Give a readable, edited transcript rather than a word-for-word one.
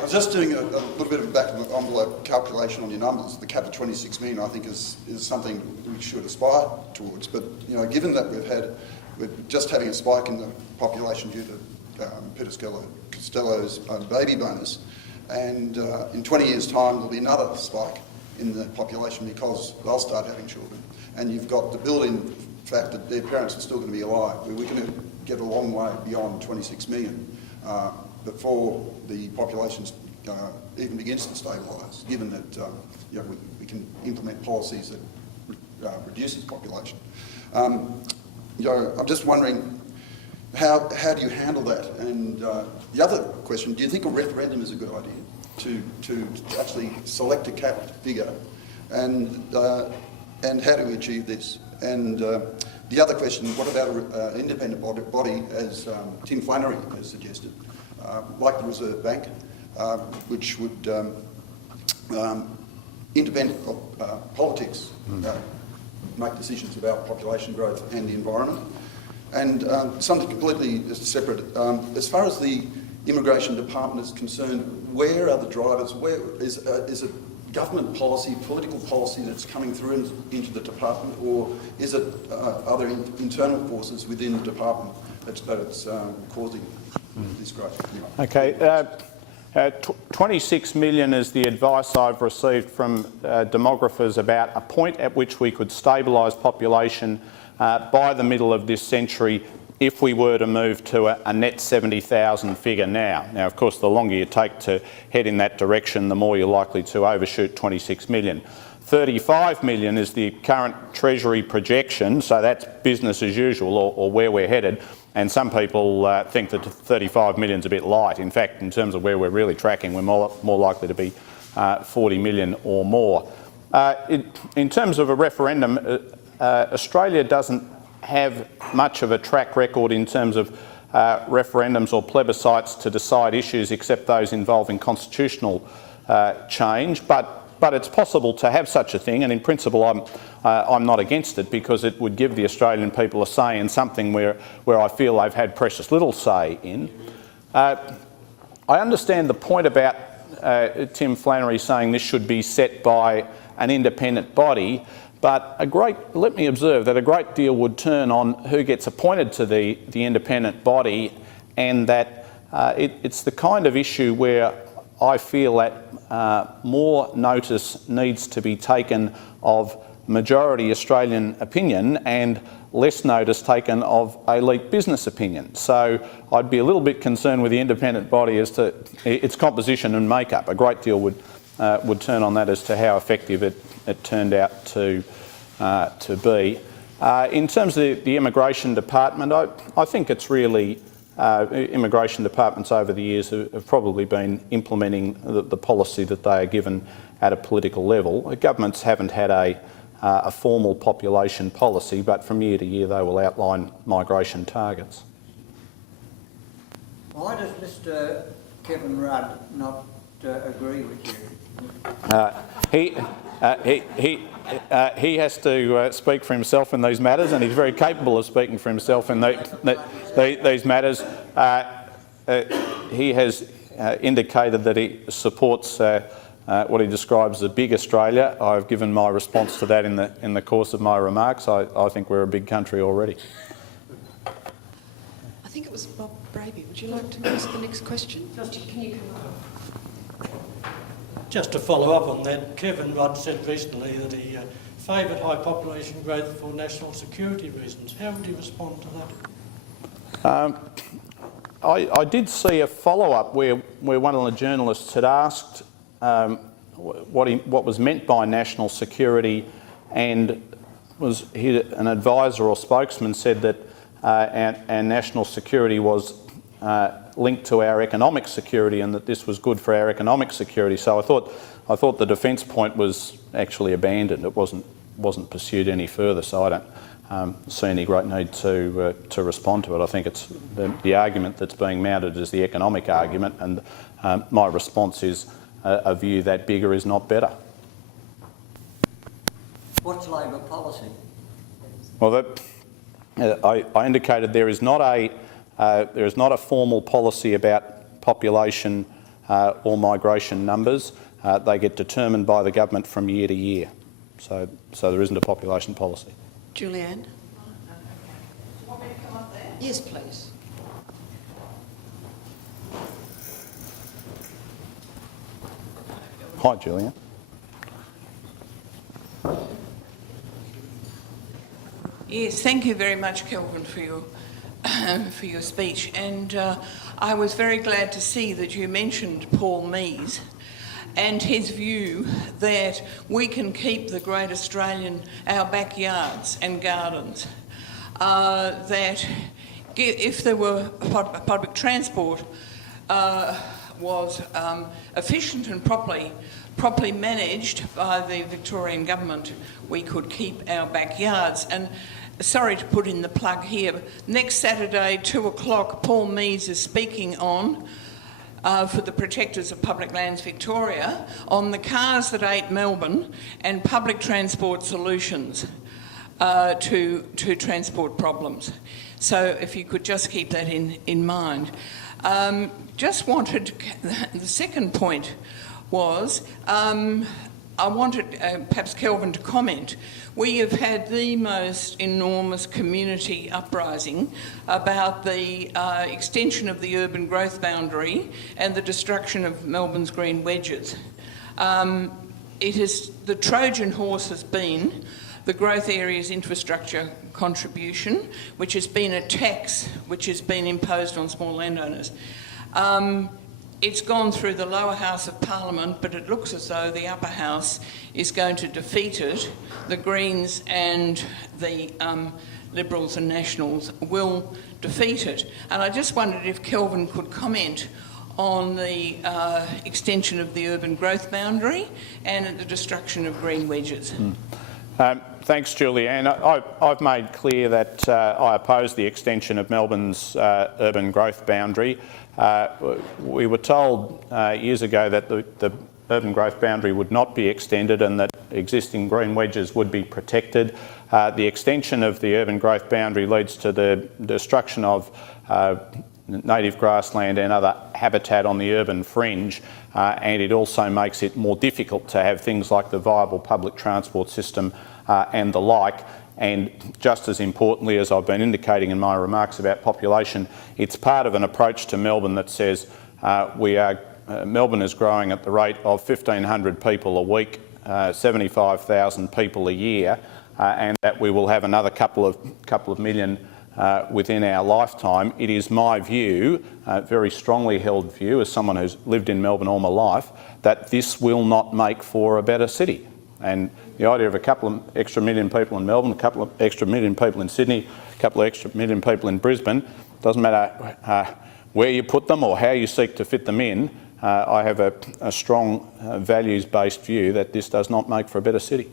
I was just doing a little bit of a back-of-the-envelope calculation on your numbers. The cap of 26 million, I think, is something we should aspire towards. But given that we're just having a spike in the population due to Peter Costello's baby bonus, and in 20 years' time there'll be another spike in the population because they'll start having children, and you've got the built-in fact that their parents are still going to be alive. We're going to get a long way beyond 26 million. Before the population even begins to stabilise, given that we can implement policies that reduces population. I'm just wondering how do you handle that? And the other question: do you think a referendum is a good idea to actually select a capped figure, and how do we achieve this? And the other question: what about an independent body, as Tim Flannery has suggested? Like the Reserve Bank, which would independent of politics make decisions about population growth and the environment. And something completely separate, as far as the Immigration Department is concerned, where are the drivers? Where is it government policy, political policy that's coming through into the department, or is it other internal forces within the department that it's causing this growth? Okay, 26 million is the advice I've received from demographers about a point at which we could stabilise population by the middle of this century if we were to move to a net 70,000 figure now. Now, of course, the longer you take to head in that direction, the more you're likely to overshoot 26 million. 35 million is the current Treasury projection, so that's business as usual, or where we're headed. And some people think that 35 million is a bit light. In fact, in terms of where we're really tracking, we're more likely to be 40 million or more. In terms of a referendum, Australia doesn't have much of a track record in terms of referendums or plebiscites to decide issues except those involving constitutional change. But it's possible to have such a thing, and in principle I'm not against it, because it would give the Australian people a say in something where I feel they've had precious little say in. I understand the point about Tim Flannery saying this should be set by an independent body, but let me observe that a great deal would turn on who gets appointed to the independent body, and that it's the kind of issue where I feel that more notice needs to be taken of majority Australian opinion and less notice taken of elite business opinion. So I'd be a little bit concerned with the independent body as to its composition and makeup. A great deal would turn on that as to how effective it turned out to be. In terms of the Immigration Department, I think it's really immigration departments over the years have probably been implementing the policy that they are given at a political level. Governments haven't had a formal population policy, but from year to year they will outline migration targets. Why does Mr. Kevin Rudd not agree with you? He has to speak for himself in these matters, and he's very capable of speaking for himself in these matters. He has indicated that he supports what he describes as a big Australia. I've given my response to that in the course of my remarks. I think we're a big country already. I think it was Bob Braby. Would you like to ask the next question? Can you come up? Just to follow up on that, Kevin Rudd said recently that he favoured high population growth for national security reasons. How would you respond to that? I did see a follow-up where one of the journalists had asked what was meant by national security, and an advisor or spokesman said that our national security was linked to our economic security, and that this was good for our economic security. So I thought the defence point was actually abandoned. It wasn't pursued any further. So I don't see any great need to respond to it. I think it's the argument that's being mounted is the economic argument, and my response is a view that bigger is not better. What's Labor policy? Well, I indicated there is not a formal policy about population or migration numbers. They get determined by the government from year to year. So there isn't a population policy. Julianne? Yes, please. Hi, Julianne. Yes, thank you very much, Kelvin, for your speech. And I was very glad to see that you mentioned Paul Mees and his view that we can keep the Great Australian, our backyards and gardens, that if there were public transport was efficient and properly managed by the Victorian government, we could keep our backyards. And sorry to put in the plug here, but next Saturday, 2 o'clock, Paul Mees is speaking on for the Protectors of Public Lands Victoria on the cars that ate Melbourne and public transport solutions to transport problems. So if you could just keep that in mind. Just wanted, the second point was, I wanted perhaps Kelvin to comment. We have had the most enormous community uprising about the extension of the urban growth boundary and the destruction of Melbourne's green wedges. The Trojan horse has been the growth areas infrastructure contribution, which has been a tax which has been imposed on small landowners. It's gone through the lower house of Parliament, but it looks as though the upper house is going to defeat it. The Greens and the Liberals and Nationals will defeat it. And I just wondered if Kelvin could comment on the extension of the urban growth boundary and the destruction of green wedges. Thanks, Julianne. I've made clear that I oppose the extension of Melbourne's urban growth boundary. We were told years ago that the urban growth boundary would not be extended and that existing green wedges would be protected. The extension of the urban growth boundary leads to the destruction of native grassland and other habitat on the urban fringe, and it also makes it more difficult to have things like the viable public transport system and the like. And just as importantly, as I've been indicating in my remarks about population, it's part of an approach to Melbourne that says Melbourne is growing at the rate of 1,500 people a week, 75,000 people a year, and that we will have another couple of million within our lifetime. It is my view, very strongly held view, as someone who's lived in Melbourne all my life, that this will not make for a better city. And the idea of a couple of extra million people in Melbourne, a couple of extra million people in Sydney, a couple of extra million people in Brisbane, doesn't matter where you put them or how you seek to fit them in. I have a strong values-based view that this does not make for a better city.